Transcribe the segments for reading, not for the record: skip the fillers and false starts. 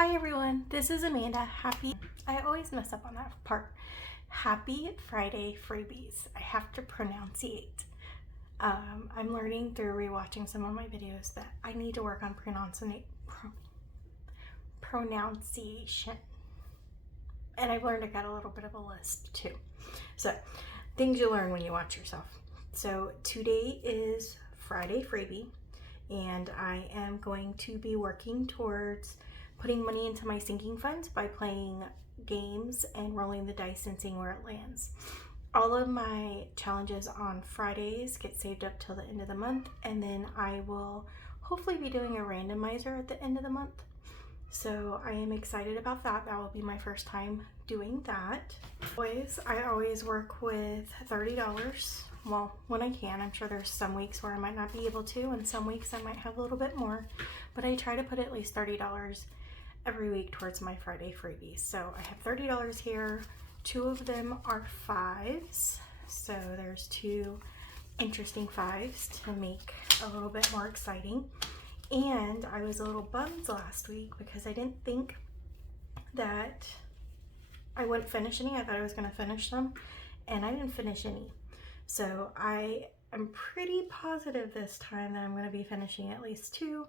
Hi everyone, this is Amanda. I always mess up on that part. Happy Friday freebies. I have to pronunciate. I'm learning through rewatching some of my videos that I need to work on pronunciation. And I've learned I got a little bit of a lisp too. So, things you learn when you watch yourself. So, today is Friday freebie, and I am going to be working towards putting money into my sinking fund by playing games and rolling the dice and seeing where it lands. All of my challenges on Fridays get saved up till the end of the month, and then I will hopefully be doing a randomizer at the end of the month. So I am excited about that. That will be my first time doing that. I always work with $30. Well, when I can. I'm sure there's some weeks where I might not be able to, and some weeks I might have a little bit more, but I try to put at least $30 every week towards my Friday freebies. So I have $30 here. 2 of them are 5s. So there's 2 interesting 5s to make a little bit more exciting. And I was a little bummed last week because I didn't think that I wouldn't finish any. I thought I was going to finish them, and I didn't finish any. So I am pretty positive this time that I'm going to be finishing at least 2,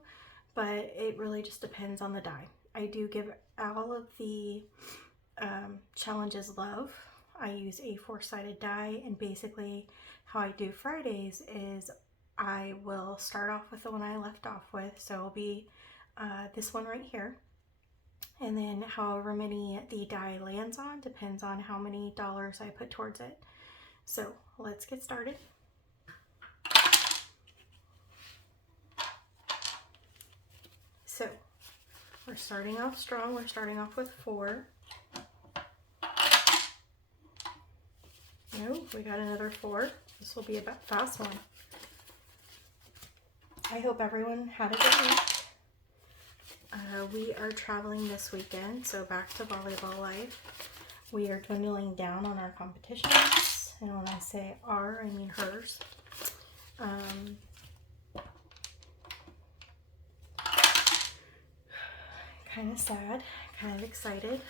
but it really just depends on the die. I do give all of the challenges love. I use a 4-sided die, and basically how I do Fridays is I will start off with the one I left off with. So it'll be this one right here. And then however many the die lands on depends on how many dollars I put towards it. So let's get started. So we're starting off strong. We're starting off with 4. No, we got another 4. This will be a fast one. I hope everyone had a good week. We are traveling this weekend, so back to volleyball life. We are dwindling down on our competitions, and when I say our, I mean hers. Kind of sad, kind of excited.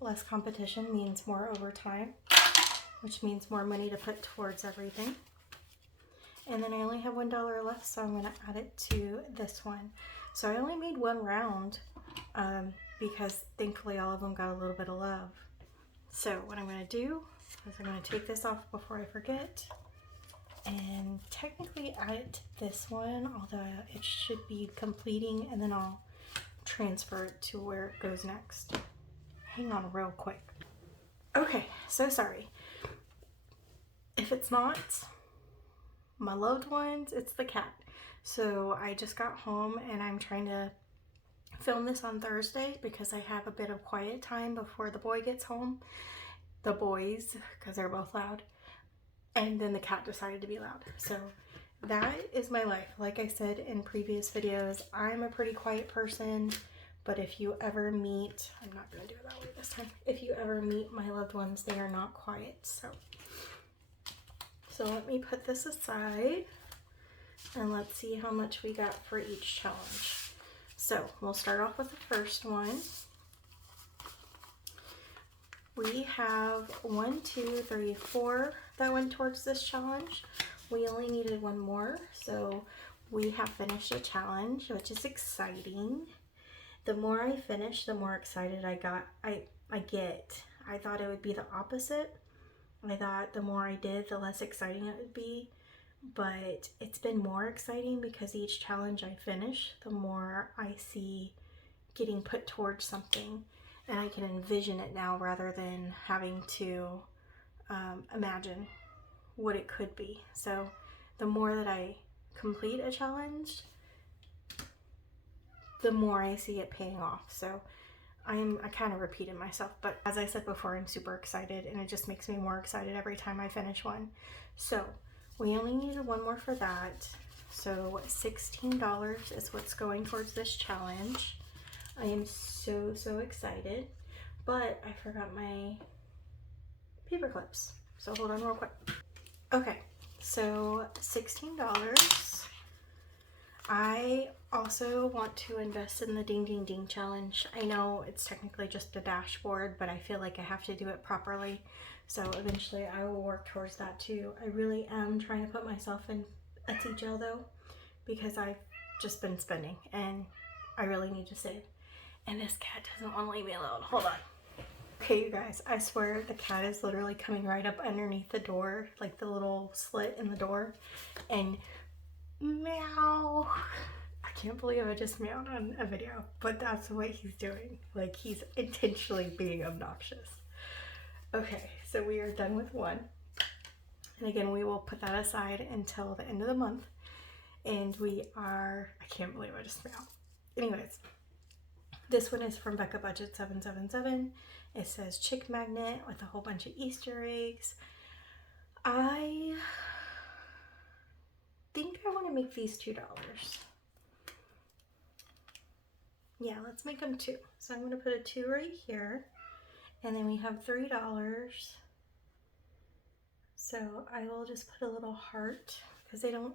Less competition means more overtime, which means more money to put towards everything. And then I only have $1 left, so I'm going to add it to this one. So I only made 1 round because thankfully all of them got a little bit of love. So what I'm going to do is I'm going to take this off before I forget and technically add it to this one, although it should be completing, and then I'll transfer it to where it goes next. Hang on real quick. Okay, so sorry. If it's not my loved ones, it's the cat. So I just got home and I'm trying to film this on Thursday because I have a bit of quiet time before the boy gets home. The boys, because they're both loud. And then the cat decided to be loud. So that is my life. Like I said in previous videos, I'm a pretty quiet person. But if you ever meet, I'm not going to do it that way this time. If you ever meet my loved ones, they are not quiet. So let me put this aside and let's see how much we got for each challenge. So we'll start off with the first one. We have 1, 2, 3, 4 that went towards this challenge. We only needed 1 more, so we have finished a challenge, which is exciting. The more I finish, the more excited I get. I thought it would be the opposite. I thought the more I did, the less exciting it would be. But it's been more exciting because each challenge I finish, the more I see getting put towards something. And I can envision it now rather than having to imagine what it could be. So the more that I complete a challenge, the more I see it paying off. So I kind of repeated myself, but as I said before, I'm super excited, and it just makes me more excited every time I finish one. So we only needed 1 more for that. So $16 is what's going towards this challenge. I am so excited, but I forgot my paper clips. So hold on real quick. Okay, so $16. I also want to invest in the Ding Ding Ding challenge. I know it's technically just a dashboard, but I feel like I have to do it properly. So eventually I will work towards that too. I really am trying to put myself in Etsy jail though, because I've just been spending and I really need to save. And this cat doesn't want to leave me alone. Hold on. Okay, you guys, I swear the cat is literally coming right up underneath the door, like the little slit in the door, and meow. I can't believe I just meowed on a video, but that's what he's doing. Like, he's intentionally being obnoxious. Okay, so we are done with one. And again, we will put that aside until the end of the month. And we are, I can't believe I just meowed. Anyways, this one is from Becca Budget 777. It says chick magnet with a whole bunch of Easter eggs. I think I want to make these $2. Yeah, let's make them 2. So I'm going to put a 2 right here. And then we have $3. So I will just put a little heart because I don't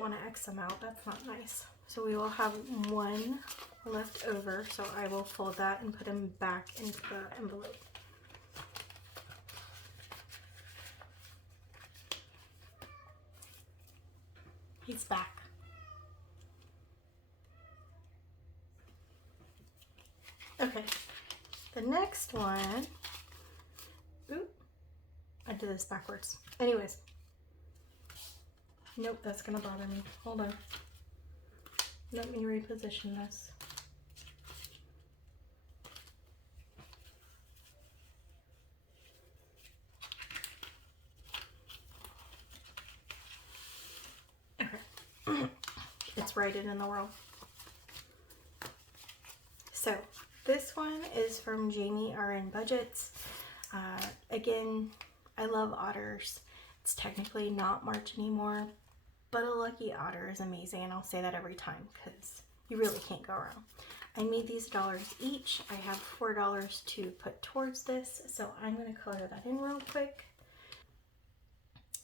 want to X them out. That's not nice. So we will have 1 left over. So I will fold that and put him back into the envelope. He's back. Okay, the next one, oop, I did this backwards. Anyways, nope, that's gonna bother me. Hold on. Let me reposition this. Okay, it's righted in the world. So this one is from Jamie RN Budgets. Again, I love otters. It's technically not March anymore, but a lucky otter is amazing, and I'll say that every time because you really can't go wrong. I made these $1 each. I have $4 to put towards this, so I'm going to color that in real quick.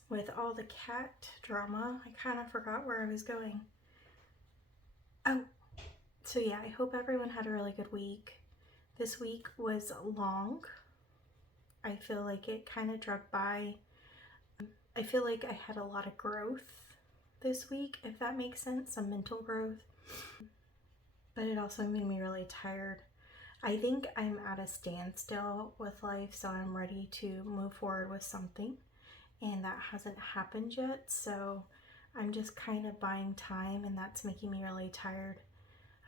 With all the cat drama, I kind of forgot where I was going. Oh, so yeah, I hope everyone had a really good week. This week was long. I feel like it kind of dragged by. I feel like I had a lot of growth this week, if that makes sense, some mental growth. But it also made me really tired. I think I'm at a standstill with life, so I'm ready to move forward with something. And that hasn't happened yet, so I'm just kind of buying time, and that's making me really tired.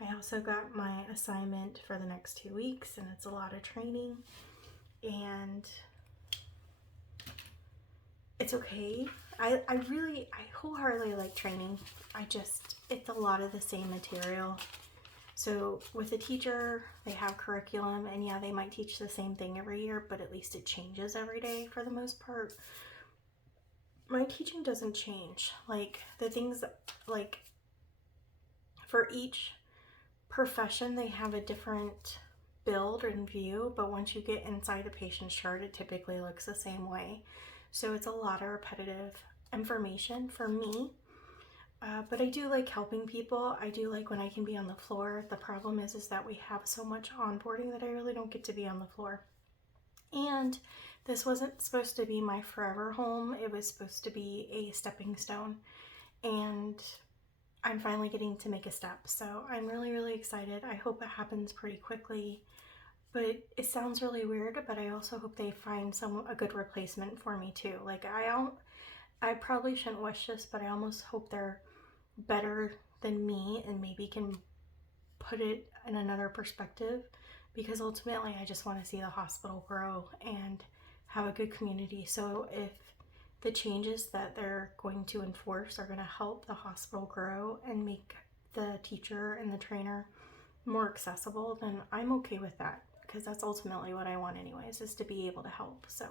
I also got my assignment for the next 2 weeks, and it's a lot of training, and it's okay. I wholeheartedly like training. It's a lot of the same material. So with a teacher, they have curriculum, and yeah, they might teach the same thing every year, but at least it changes every day for the most part. My teaching doesn't change. Like, the things that, like, for each profession, they have a different build and view, but once you get inside a patient's chart, it typically looks the same way. So it's a lot of repetitive information for me. But I do like helping people. I do like when I can be on the floor. The problem is that we have so much onboarding that I really don't get to be on the floor. And this wasn't supposed to be my forever home. It was supposed to be a stepping stone. And I'm finally getting to make a step. So I'm really, really excited. I hope it happens pretty quickly. But it sounds really weird, but I also hope they find a good replacement for me too. Like, I probably shouldn't wish this, but I almost hope they're better than me and maybe can put it in another perspective, because ultimately I just want to see the hospital grow and have a good community. So if the changes that they're going to enforce are going to help the hospital grow and make the teacher and the trainer more accessible, then I'm okay with that, because that's ultimately what I want anyways, is to be able to help. So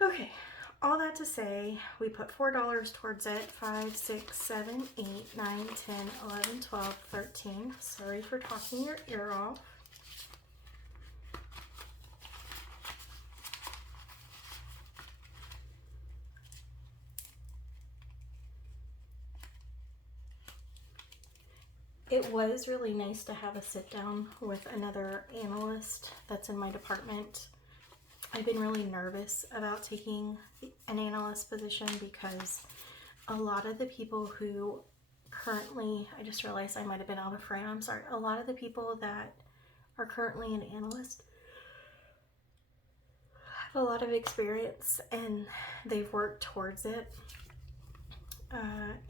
okay, all that to say, we put $4 towards it. 5, 6, 7, 8, 9, 10, 11, 12, 13. Sorry for talking your ear off. It was really nice to have a sit down with another analyst that's in my department. I've been really nervous about taking an analyst position because a lot of the people who currently, I just realized I might have been out of frame, I'm sorry. A lot of the people that are currently an analyst have a lot of experience and they've worked towards it.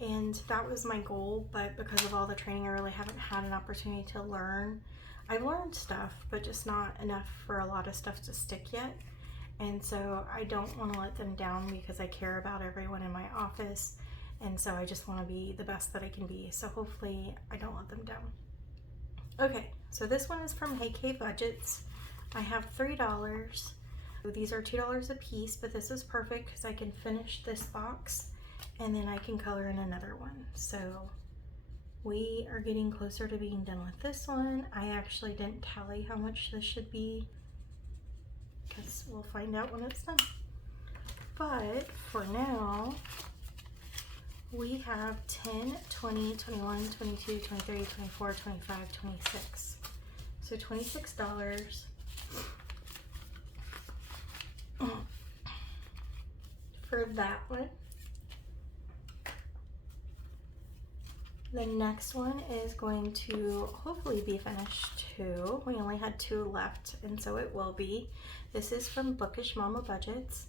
And that was my goal, but because of all the training, I really haven't had an opportunity to learn. I've learned stuff, but just not enough for a lot of stuff to stick yet. And so I don't want to let them down because I care about everyone in my office. And so I just want to be the best that I can be. So hopefully I don't let them down. Okay, so this one is from Hey K Budgets. I have $3. These are $2 a piece, but this is perfect because I can finish this box and then I can color in another one. So we are getting closer to being done with this one. I actually didn't tally how much this should be because we'll find out when it's done. But for now, we have 10, 20, 21, 22, 23, 24, 25, 26. So $26 for that one. The next one is going to hopefully be finished too. We only had 2 left, and so it will be. This is from Bookish Mama Budgets.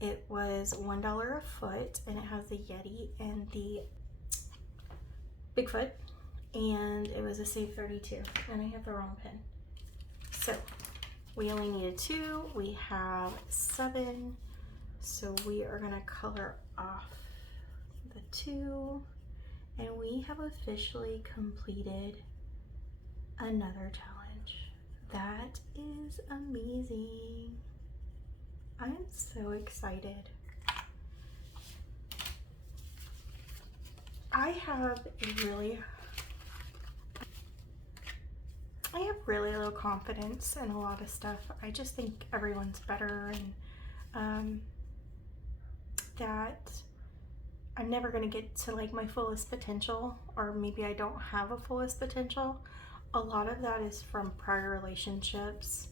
It was $1 a foot, and it has the Yeti and the Bigfoot, and it was a Save 32, and I have the wrong pin. So we only needed 2. We have 7, so we are gonna color off the 2. And we have officially completed another challenge. That is amazing. I'm so excited. I have really low confidence in a lot of stuff. I just think everyone's better, and that I'm never gonna get to like my fullest potential, or maybe I don't have a fullest potential. A lot of that is from prior relationships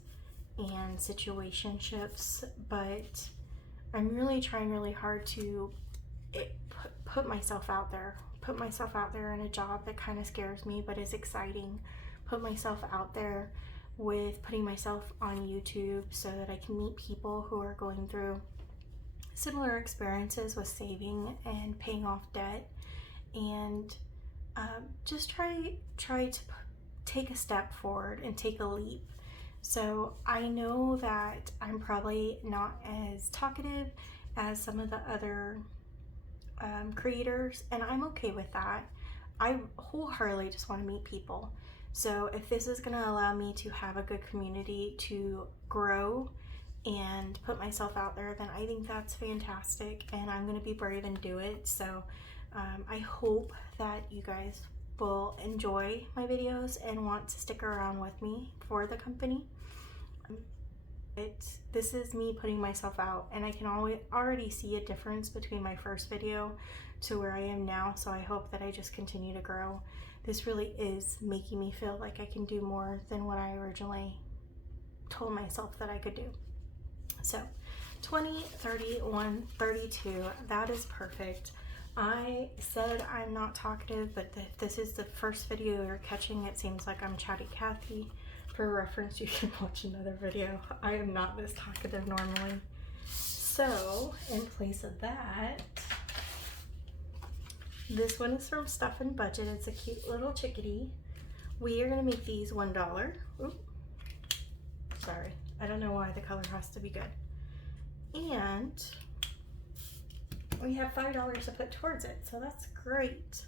and situationships, but I'm really trying really hard to put myself out there. Put myself out there in a job that kind of scares me but is exciting. Put myself out there with putting myself on YouTube so that I can meet people who are going through similar experiences with saving and paying off debt, and just try to take a step forward and take a leap. So I know that I'm probably not as talkative as some of the other creators, and I'm okay with that. I wholeheartedly just want to meet people. So if this is going to allow me to have a good community to grow and put myself out there, then I think that's fantastic, and I'm going to be brave and do it. So I hope that you guys will enjoy my videos and want to stick around with me for the company. This is me putting myself out, and I can already see a difference between my first video to where I am now, so I hope that I just continue to grow. This really is making me feel like I can do more than what I originally told myself that I could do. So 20, 31, 32, that is perfect. I said I'm not talkative, but this is the first video you're catching. It seems like I'm Chatty Cathy. For reference, you can watch another video. I am not this talkative normally. So in place of that, this one is from Stuff and Budget. It's a cute little chickadee. We are gonna make these $1. Oops. Sorry, I don't know why the color has to be good. And we have $5 to put towards it, so that's great.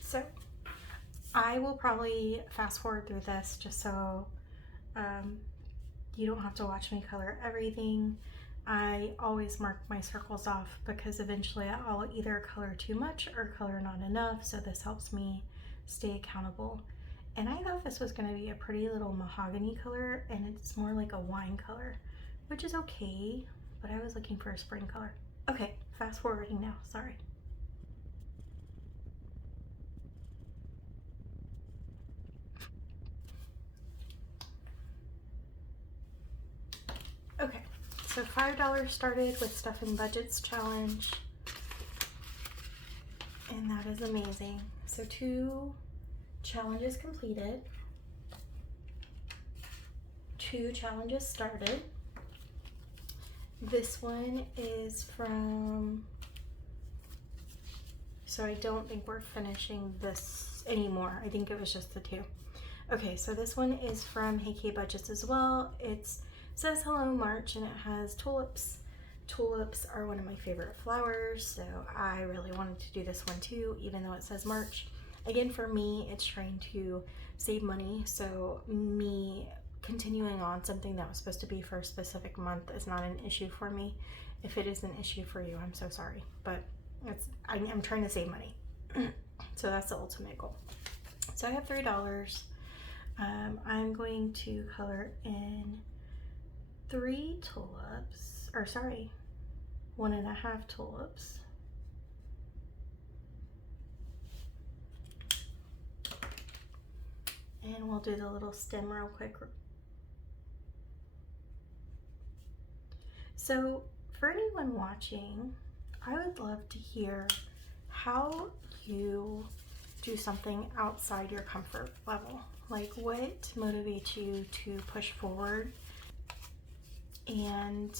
So I will probably fast forward through this just so you don't have to watch me color everything. I always mark my circles off because eventually I'll either color too much or color not enough, so this helps me stay accountable. And I thought this was going to be a pretty little mahogany color, and it's more like a wine color, which is okay, but I was looking for a spring color. Okay, fast forwarding now, sorry. Okay, so $5 started with Stuffing Budgets challenge, and that is amazing. So 2 challenges completed, 2 challenges started. This one is from, so I don't think we're finishing this anymore. I think it was just the 2. Okay, so this one is from Hey K Budgets as well. It says Hello March, and it has tulips. Tulips are one of my favorite flowers, so I really wanted to do this one too, even though it says March. Again, for me, it's trying to save money, so me continuing on something that was supposed to be for a specific month is not an issue for me. If it is an issue for you, I'm so sorry, but I'm trying to save money. So that's the ultimate goal. So I have $3. I'm going to color in 3 tulips, or sorry, 1.5 tulips. And we'll do the little stem real quick. So for anyone watching, I would love to hear how you do something outside your comfort level. Like, what motivates you to push forward, and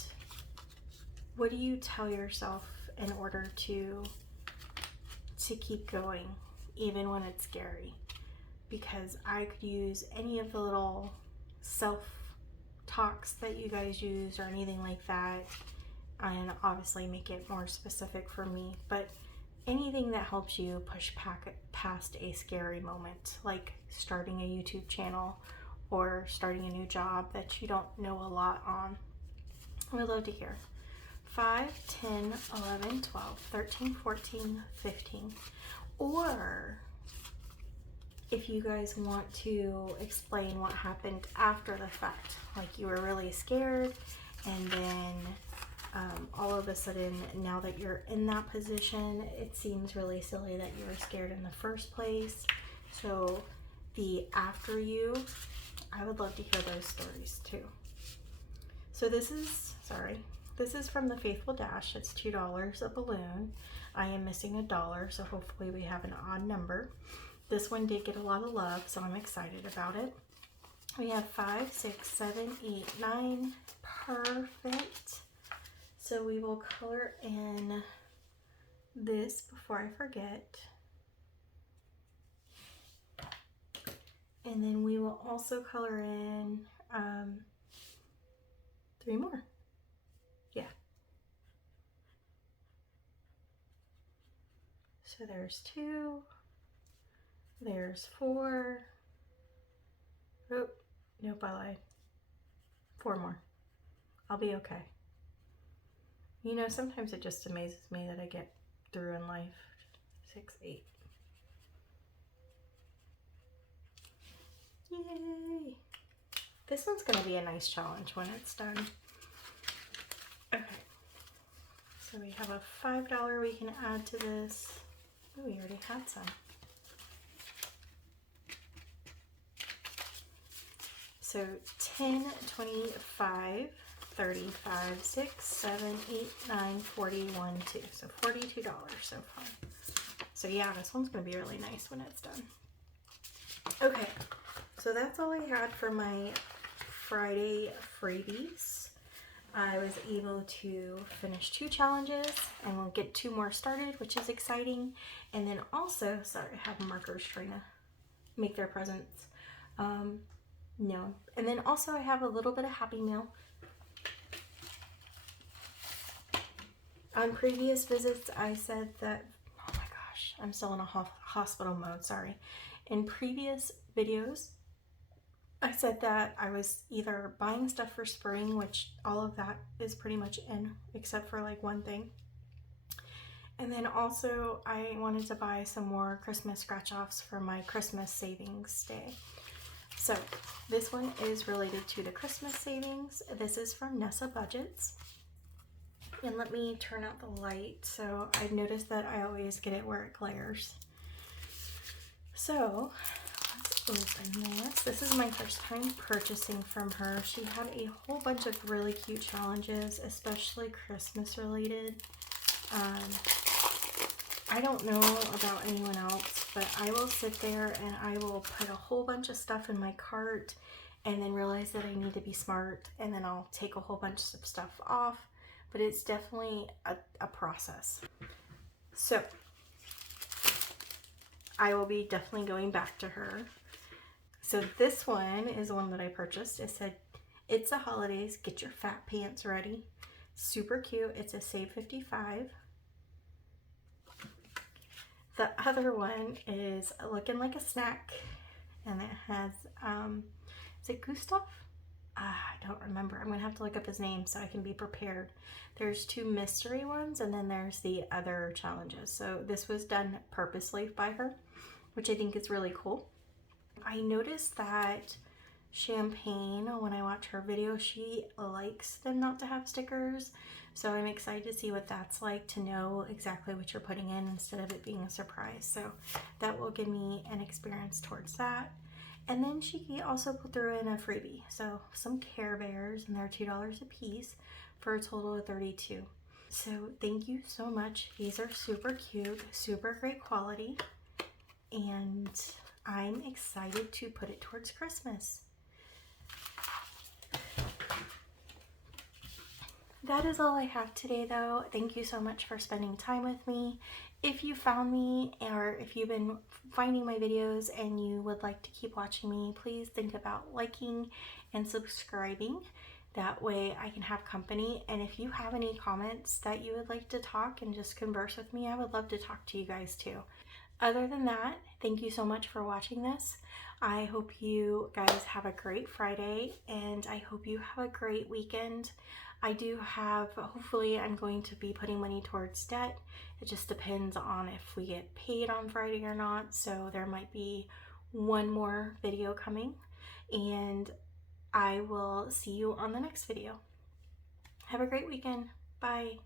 what do you tell yourself in order to keep going even when it's scary? Because I could use any of the little self talks that you guys use or anything like that, and obviously make it more specific for me, but anything that helps you push past a scary moment, like starting a YouTube channel or starting a new job that you don't know a lot on. I would love to hear. 5, 10, 11, 12, 13, 14, 15. Or if you guys want to explain what happened after the fact, like you were really scared, and then all of a sudden, now that you're in that position, it seems really silly that you were scared in the first place. So the after you, I would love to hear those stories too. So this is from the Faithful Dash. It's $2 a balloon. I am missing $1, so hopefully we have an odd number. This one did get a lot of love, so I'm excited about it. We have 5, 6, 7, 8, 9. Perfect. So we will color in this before I forget. And then we will also color in 3 more. Yeah. So there's 2. There's 4. Oh, nope, I lied. 4 more. I'll be okay. You know, sometimes it just amazes me that I get through in life. 6, 8. Yay! This one's going to be a nice challenge when it's done. Okay. So we have a $5 we can add to this. Oh, we already had some. So 10, 25, 35, 6, 7, 8, 9, 41, 2. So $42 so far. So yeah, this one's going to be really nice when it's done. Okay, so that's all I had for my Friday freebies. I was able to finish 2 challenges, and we'll get 2 more started, which is exciting. And then also, sorry, I have markers trying to make their presence. No. And then also I have a little bit of Happy Meal. On previous visits, I said that, oh my gosh, I'm still in a hospital mode, sorry. In previous videos, I said that I was either buying stuff for spring, which all of that is pretty much in, except for like one thing. And then also I wanted to buy some more Christmas scratch-offs for my Christmas savings day. So this one is related to the Christmas savings. This is from Nessa Budgets. And let me turn out the light. So I've noticed that I always get it where it glares. So let's open this. This is my first time purchasing from her. She had a whole bunch of really cute challenges, especially Christmas related. I don't know about anyone else, but I will sit there and I will put a whole bunch of stuff in my cart and then realize that I need to be smart, and then I'll take a whole bunch of stuff off, but it's definitely a process. So I will be definitely going back to her. So this one is one that I purchased. It said, "It's the holidays, get your fat pants ready." Super cute. It's a Save 55. The other one is looking like a snack, and it has, is it Gustav? I don't remember. I'm gonna have to look up his name so I can be prepared. There's 2 mystery ones, and then there's the other challenges. So this was done purposely by her, which I think is really cool. I noticed that Champagne, when I watch her video, she likes them not to have stickers. So I'm excited to see what that's like, to know exactly what you're putting in instead of it being a surprise. So that will give me an experience towards that. And then she also threw in a freebie. So some Care Bears, and they're $2 a piece for a total of $32. So thank you so much. These are super cute, super great quality. And I'm excited to put it towards Christmas. That is all I have today, though. Thank you so much for spending time with me. If you found me, or if you've been finding my videos and you would like to keep watching me, please think about liking and subscribing. That way I can have company. And if you have any comments that you would like to talk and just converse with me, I would love to talk to you guys too. Other than that, thank you so much for watching this. I hope you guys have a great Friday, and I hope you have a great weekend. I do have, hopefully I'm going to be putting money towards debt. It just depends on if we get paid on Friday or not. So there might be one more video coming, and I will see you on the next video. Have a great weekend. Bye.